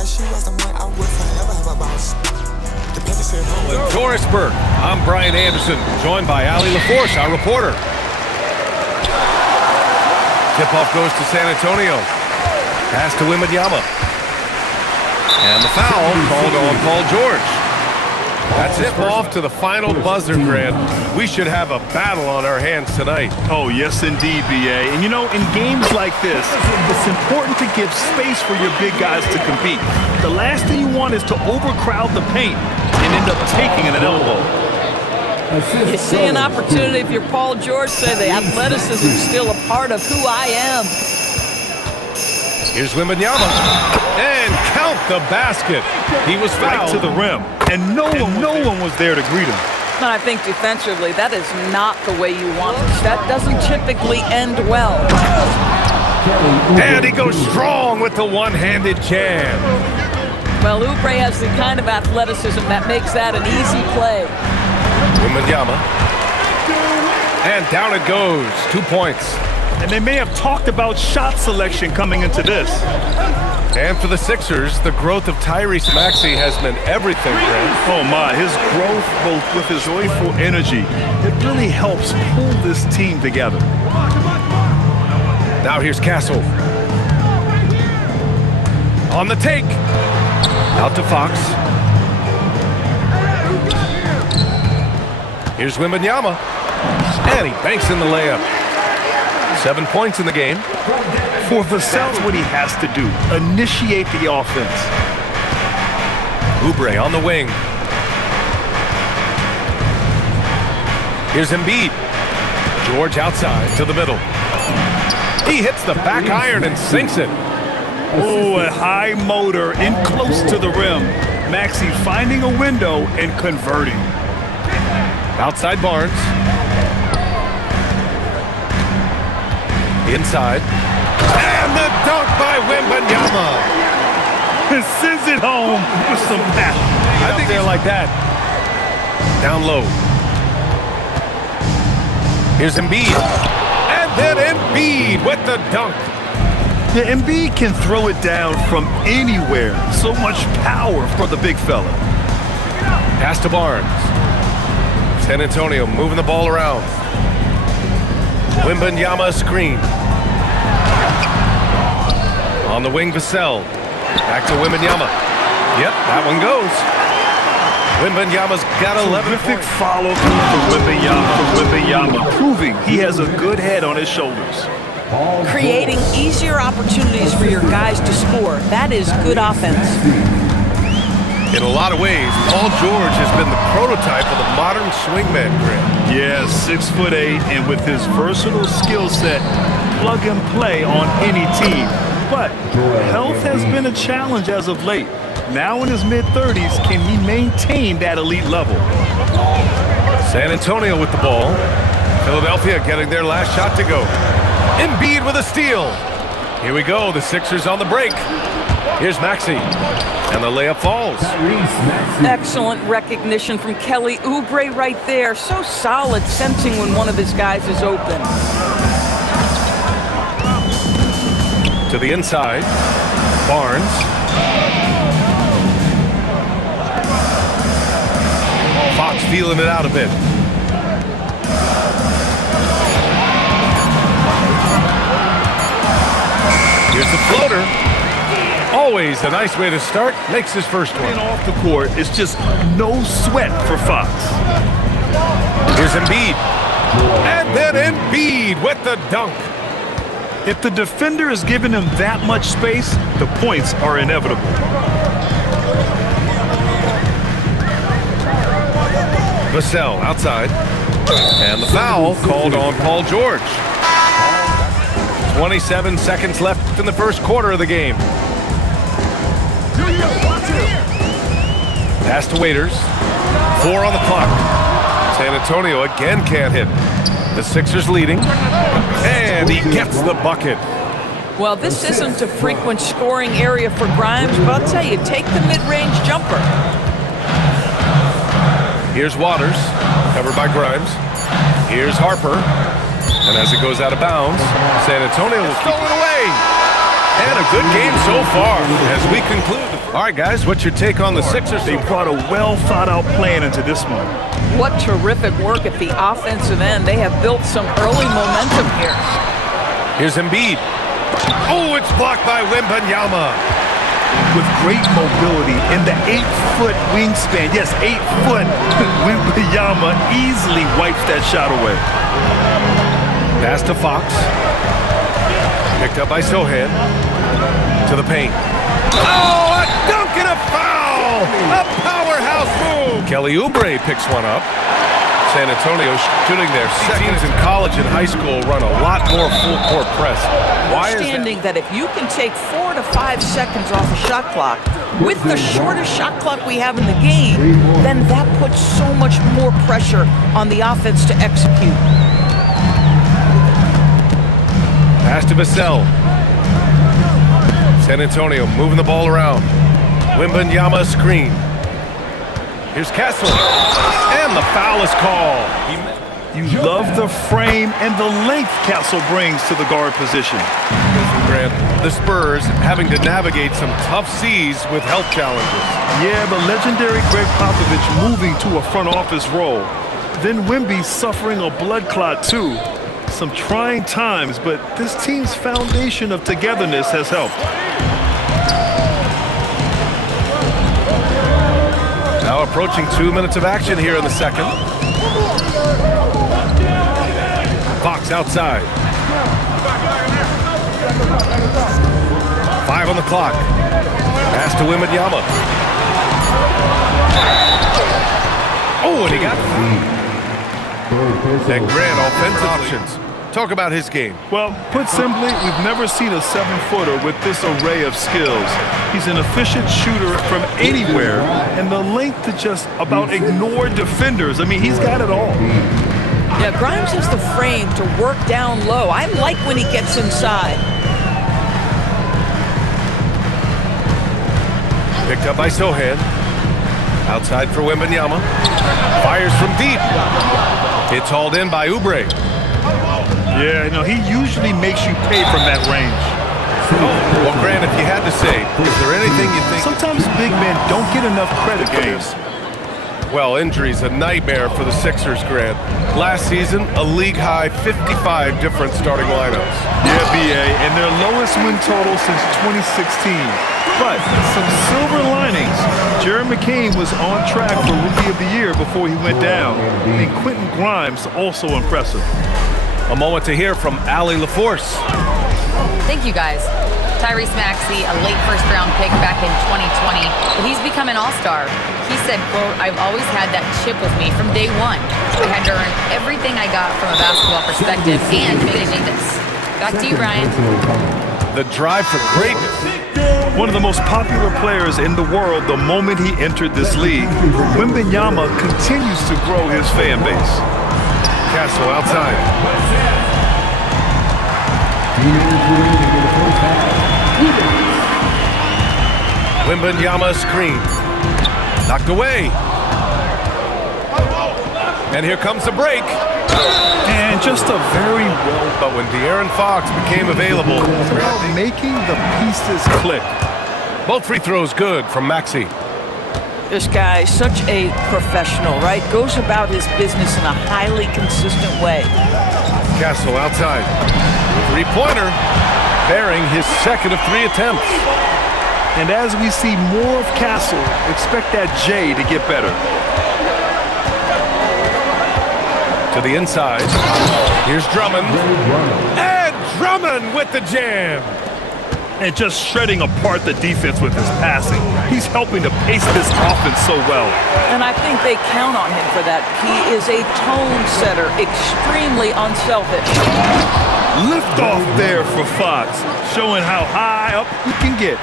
thought she was the one I would forever have a boss. In Dorisburg, I'm Brian Anderson, joined by Ali LaForce, our reporter. Tip-off goes to San Antonio. Pass to Wembanyama. And the foul called on Paul George. That's it. Off to the final buzzer, Grant. We should have a battle on our hands tonight. Oh, yes, indeed, B.A. And, you know, in games like this, it's important to give space for your big guys to compete. The last thing you want is to overcrowd the paint and end up taking an elbow. You see an opportunity if you're Paul George, say the athleticism is still a part of who I am. Here's Wembanyama. And count the basket. He was fouled. Right to the rim. And no one was there to greet him. And I think defensively, that is not the way you want it. That doesn't typically end well. And he goes strong with the one-handed jam. Well, Oubre has the kind of athleticism that makes that an easy play. Wembanyama. And down it goes. 2 points. And they may have talked about shot selection coming into this. And for the Sixers, the growth of Tyrese Maxey has meant everything, Grant. Oh, my. His growth, both with his joyful energy, it really helps pull this team together. Now here's Castle. On the take. Out to Fox. Here's Wembanyama. And he banks in the layup. 7 points in the game. For Vassell's what he has to do. Initiate the offense. Oubre on the wing. Here's Embiid. George outside to the middle. He hits the back iron and sinks it. Oh, a high motor in close to the rim. Maxey finding a window and converting. Outside Barnes. Inside. And the dunk by Wembanyama. Sends it home with some passion. I think they're like that. Down low. Here's Embiid. And then Embiid with the dunk. Yeah, Embiid can throw it down from anywhere. So much power for the big fella. Pass to Barnes. San Antonio moving the ball around. Wembanyama screen. On the wing, Vassell. Back to Wembanyama. Yep, that one goes. Wembanyama's got 11 Terrific points. follow through for Wembanyama, proving he has a good head on his shoulders. Creating easier opportunities for your guys to score. That is good offense. In a lot of ways, Paul George has been the prototype of the modern swingman, Grant. Yeah, 6'8", and with his versatile skill set, plug and play on any team. But health has been a challenge as of late. Now in his mid-30s, can he maintain that elite level? San Antonio with the ball. Philadelphia getting their last shot to go. Embiid with a steal. Here we go, the Sixers on the break. Here's Maxey, and the layup falls. Excellent recognition from Kelly Oubre right there. So solid, sensing when one of his guys is open. To the inside, Barnes. Fox feeling it out a bit. Here's the floater. Always a nice way to start. Makes his first one. And off the court, it's just no sweat for Fox. Here's Embiid. And then Embiid with the dunk. If the defender is giving him that much space, the points are inevitable. Vassell outside. And the foul called on Paul George. 27 seconds left in the first quarter of the game. Pass to Waiters. 4 on the clock. San Antonio again can't hit. The Sixers leading. And he gets the bucket. Well, this isn't a frequent scoring area for Grimes, but I'll tell you, take the mid-range jumper. Here's Waters, covered by Grimes. Here's Harper. And as it goes out of bounds, San Antonio will throw it away. And a good game so far as we conclude. All right, guys, what's your take on the Sixers? They brought a well-thought-out plan into this one. What terrific work at the offensive end. They have built some early momentum here. Here's Embiid. Oh, it's blocked by Wembanyama. With great mobility and the 8-foot wingspan, yes, 8-foot, Wembanyama easily wipes that shot away. Pass to Fox. Picked up by Sohan. To the paint. Oh, a dunk and a foul! A powerhouse move! Kelly Oubre picks one up. San Antonio shooting their teams in college and high school run a lot more full-court press. Why is that? Understanding that if you can take 4 to 5 seconds off a shot clock with the shortest shot clock we have in the game, then that puts so much more pressure on the offense to execute. Pass to Vassell. San Antonio moving the ball around. Wembanyama screen. Here's Castle. And the foul is called. You love the frame and the length Castle brings to the guard position. Grant, the Spurs having to navigate some tough seas with health challenges. Yeah, the legendary Greg Popovich moving to a front office role. Then Wemby suffering a blood clot too. Some trying times, but this team's foundation of togetherness has helped. Now approaching 2 minutes of action here in the second. Fox outside. 5 on the clock. Pass to Wembanyama. Oh, and he got that Grant offensive options. Talk about his game. Well, put simply, we've never seen a 7-footer with this array of skills. He's an efficient shooter from anywhere, and the length to just about ignore defenders. I mean, he's got it all. Yeah, Grimes has the frame to work down low. I like when he gets inside. Picked up by Sohan. Outside for Wembanyama. Fires from deep. It's hauled in by Oubre. Yeah, you know, he usually makes you pay from that range. Well, Grant, if you had to say, is there anything you think... Sometimes big men don't get enough credit for this. Well, injuries, a nightmare for the Sixers, Grant. Last season, a league-high 55 different starting lineups. Yeah, B.A., and their lowest win total since 2016. But some silver linings. Jared McCain was on track for Rookie of the Year before he went down. And Quentin Grimes also impressive. A moment to hear from Allie LaForce. Thank you, guys. Tyrese Maxey, a late first-round pick back in 2020, but he's become an all-star. He said, quote, "I've always had that chip with me from day one. I had to earn everything I got from a basketball perspective and managing this." Back to you, Brian. The drive for greatness. One of the most popular players in the world the moment he entered this league, Wembanyama continues to grow his fan base. Castle outside. Wembanyama screen. Knocked away. And here comes the break. And just a very well... But when De'Aaron Fox became available... It's about making the pieces click. Both free throws good from Maxey. This guy is such a professional, right? Goes about his business in a highly consistent way. Castle outside. Three-pointer. Bearing his second of 3 attempts. And as we see more of Castle, expect that J to get better. To the inside. Here's Drummond. And Drummond with the jam. And just shredding apart the defense with his passing. He's helping to pace this offense so well. And I think they count on him for that. He is a tone setter, extremely unselfish. Lift off there for Fox, showing how high up he can get.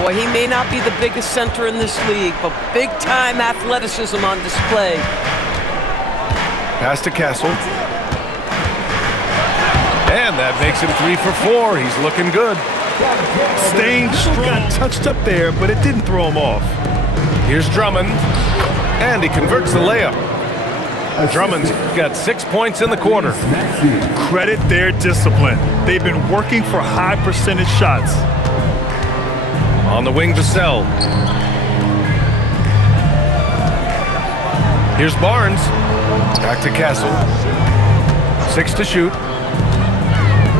Boy, he may not be the biggest center in this league, but big-time athleticism on display. Pass to Castle. And that makes him 3 for 4. He's looking good. Staying strong. Got touched up there, but it didn't throw him off. Here's Drummond. And he converts the layup. Drummond's got 6 points in the quarter. Credit their discipline. They've been working for high percentage shots. On the wing, Vassell. Here's Barnes. Back to Castle. 6 to shoot.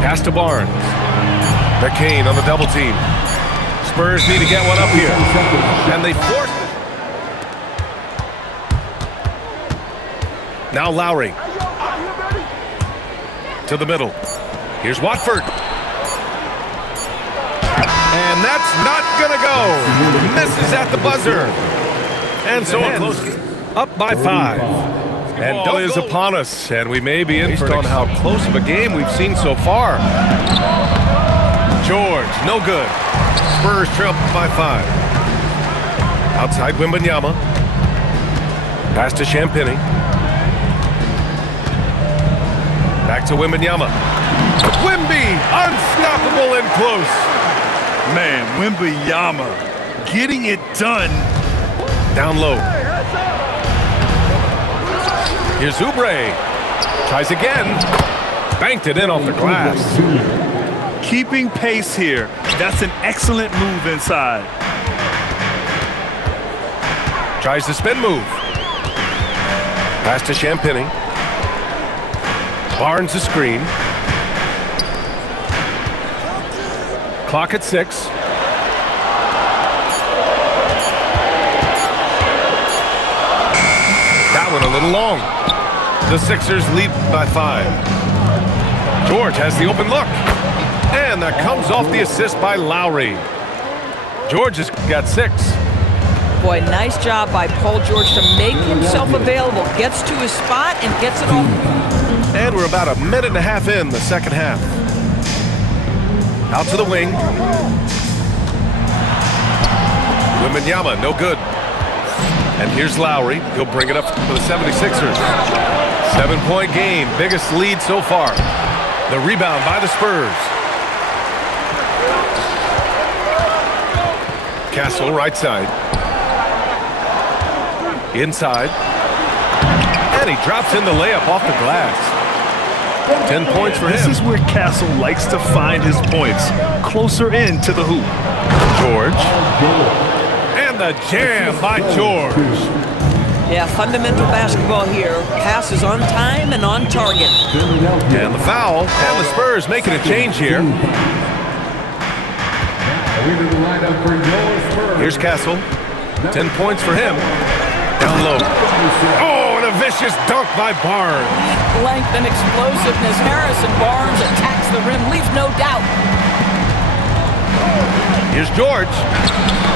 Pass to Barnes. McCain on the double team. Spurs need to get one up here. And they force it. Now Lowry. To the middle. Here's Watford. And that's not going to go. Misses at the buzzer. And so a close game. Up by 5. And ball is upon us. And we may be in based on how close of a game we've seen so far. George, no good. Spurs trail by 5. Outside Wembanyama. Pass to Champagny. Back to Wembanyama. Wemby, unstoppable and close. Man, Wembanyama getting it done. Down low. Here's Oubre. Tries again. Banked it in off the glass. Keeping pace here. That's an excellent move inside. Tries the spin move. Pass to Champagny. Barnes the screen. Clock at 6. That one a little long. The Sixers lead by 5. George has the open look. And that comes off the assist by Lowry. George has got 6. Boy, nice job by Paul George to make himself available. Gets to his spot and gets it off. And we're about a minute and a half in the second half. Out to the wing. Wembanyama, no good. And here's Lowry. He'll bring it up for the 76ers. 7-point game, biggest lead so far. The rebound by the Spurs. Castle, right side. Inside. And he drops in the layup off the glass. 10 points for him. This is where Castle likes to find his points. Closer in to the hoop. George. And the jam by George. Yeah, fundamental basketball here. Passes on time and on target. And the foul. And the Spurs making a change here. Here's Castle. 10 points for him. Down low. Oh, and a vicious dunk by Barnes. Length and explosiveness. Harrison Barnes attacks the rim. Leaves no doubt. Here's George.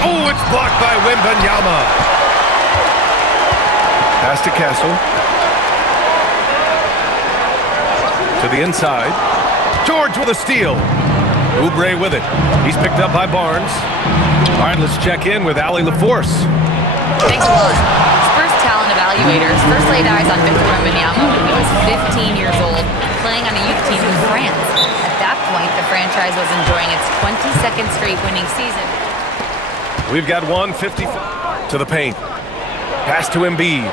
Oh, it's blocked by Wembanyama. Pass to Castle. To the inside. George with a steal. Oubre with it. He's picked up by Barnes. All right, let's check in with Allie LaForce. Thanks a lot. Spurs talent evaluators first laid eyes on Victor Wembanyama when he was 15 years old, playing on a youth team in France. At that point, the franchise was enjoying its 22nd straight winning season. We've got 150 to the paint. Pass to Embiid.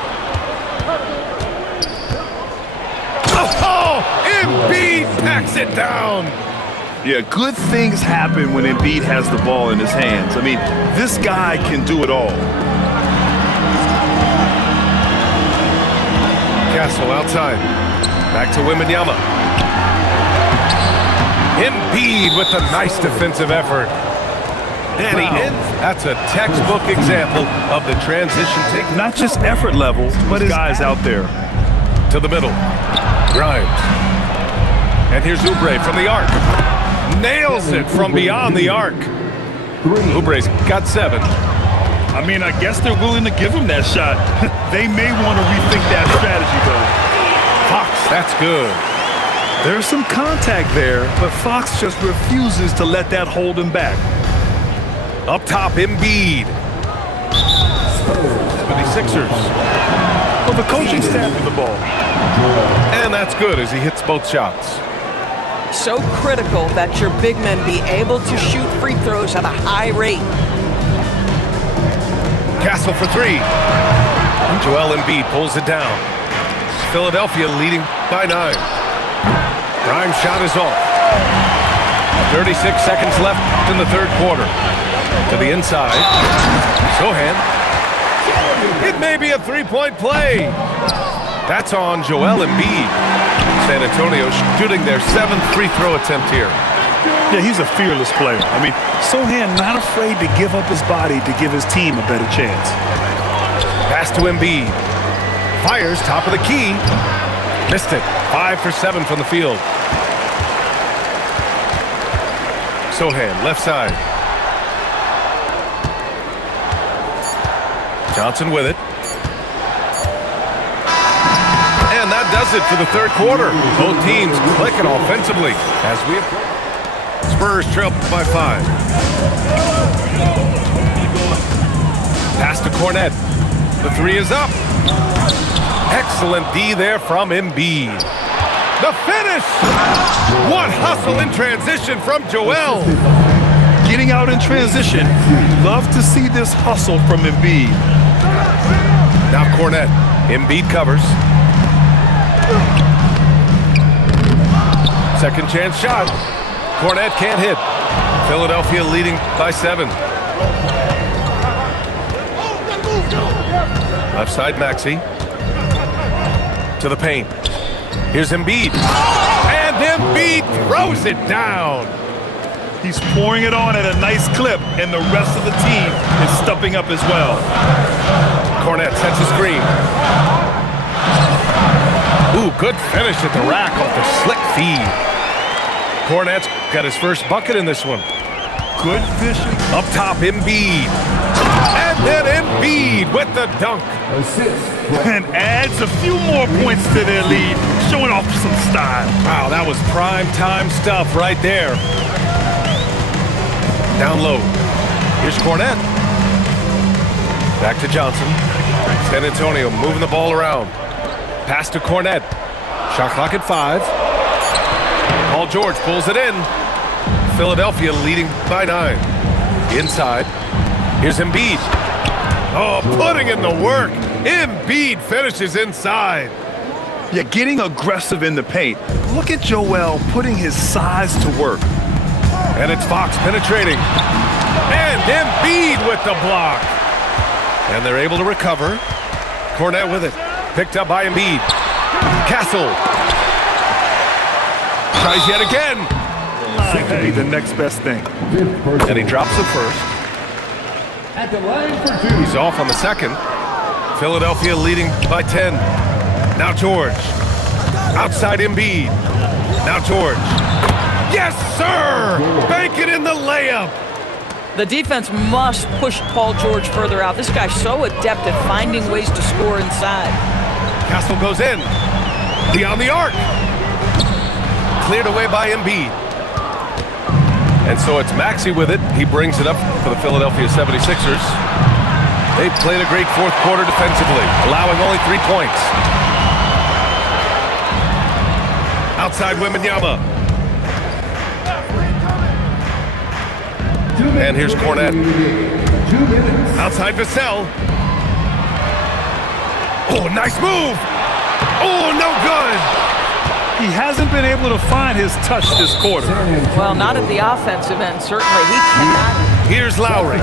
Oh, Embiid packs it down. Yeah, good things happen when Embiid has the ball in his hands. I mean, this guy can do it all. Castle outside. Back to Wembanyama. Embiid with a nice defensive effort. And he ends. That's a textbook example of the transition take. Not just effort level, but his guys out there. To the middle. Grimes. And here's Oubre from the arc. Nails it from beyond the arc. Oubre's got 7. I mean, I guess they're willing to give him that shot. They may want to rethink that strategy, though. Fox, that's good. There's some contact there, but Fox just refuses to let that hold him back. Up top, Embiid. 76ers. Well, the coaching staff with the ball. And that's good as he hits both shots. So critical that your big men be able to shoot free throws at a high rate. Castle for 3. Joel Embiid pulls it down. Philadelphia leading by 9. Grimes' shot is off. 36 seconds left in the third quarter. To the inside. Sohan. It may be a three-point play. That's on Joel Embiid. San Antonio shooting their 7th free throw attempt here. Yeah, he's a fearless player. I mean, Sohan not afraid to give up his body to give his team a better chance. Pass to Embiid. Fires top of the key. Missed it. 5 for 7 from the field. Sohan, left side. Johnson with it. And that does it for the third quarter. Both teams clicking offensively as we Spurs trail by 5. Pass to Cornet. The 3 is up. Excellent D there from Embiid. The finish! What hustle in transition from Joel! Getting out in transition. Love to see this hustle from Embiid. Now Cornet. Embiid covers. Second chance shot. Cornet can't hit. Philadelphia leading by 7. Left side Maxey. To the paint. Here's Embiid. And Embiid throws it down. He's pouring it on at a nice clip, and the rest of the team is stepping up as well. Cornet sets a screen. Ooh, good finish at the rack off the slick feed. Cornet's got his first bucket in this one. Good fishing. Up top, Embiid. And then Embiid with the dunk. And adds a few more points to their lead, showing off some style. Wow, that was prime time stuff right there. Down low. Here's Cornet. Back to Johnson. San Antonio moving the ball around. Pass to Cornet. Shot clock at 5. Paul George pulls it in. Philadelphia leading by 9. Inside. Here's Embiid. Oh, putting in the work. Embiid finishes inside. Yeah, getting aggressive in the paint. Look at Joel putting his size to work. And it's Fox penetrating. And Embiid with the block. And they're able to recover. Cornet with it. Picked up by Embiid. Castle. Tries yet again. That could be the next best thing. And he drops the first. He's off on the second. Philadelphia leading by 10. Now George. Outside Embiid. Now George. Yes, sir! Bank it in the layup. The defense must push Paul George further out. This guy's so adept at finding ways to score inside. Castle goes in. Beyond the arc. Cleared away by Embiid. And so it's Maxey with it. He brings it up for the Philadelphia 76ers. They played a great fourth quarter defensively, allowing only 3 points. Outside Wembanyama. And here's Cornet. Outside Vassell. Oh, nice move. Oh, no good. He hasn't been able to find his touch this quarter. Well, not at the offensive end, certainly. He cannot. Here's Lowry.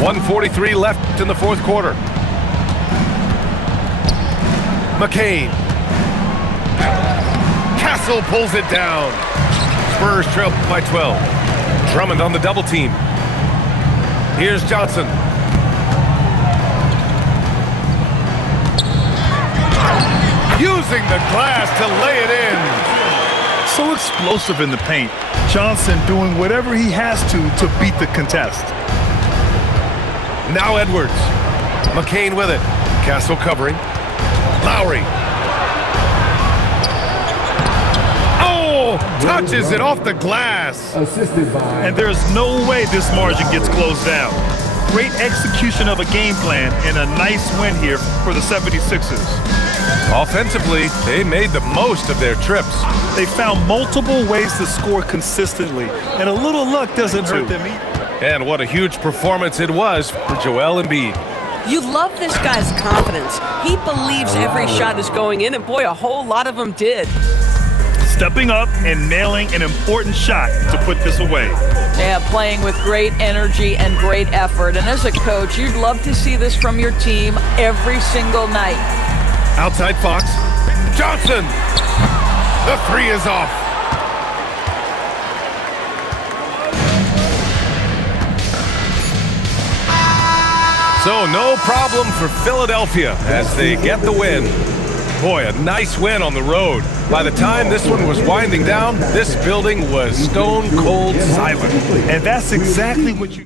1:43 left in the fourth quarter. McCain. Castle pulls it down. Spurs trail by 12. Drummond on the double team. Here's Johnson. Using the glass to lay it in. So explosive in the paint. Johnson doing whatever he has to beat the contest. Now Edwards. McCain with it. Castle covering. Lowry. Oh! Touches it off the glass. And there's no way this margin gets closed down. Great execution of a game plan and a nice win here for the 76ers. Offensively, they made the most of their trips. They found multiple ways to score consistently, and a little luck doesn't hurt them either. And what a huge performance it was for Joel Embiid. You love this guy's confidence. He believes every shot is going in, and boy, a whole lot of them did. stepping up and nailing an important shot to put this away. Yeah, playing with great energy and great effort. And as a coach, you'd love to see this from your team every single night. Outside Fox. Johnson! The three is off. So no problem for Philadelphia as they get the win. Boy, a nice win on the road. By the time this one was winding down, this building was stone cold silent. And that's exactly what you...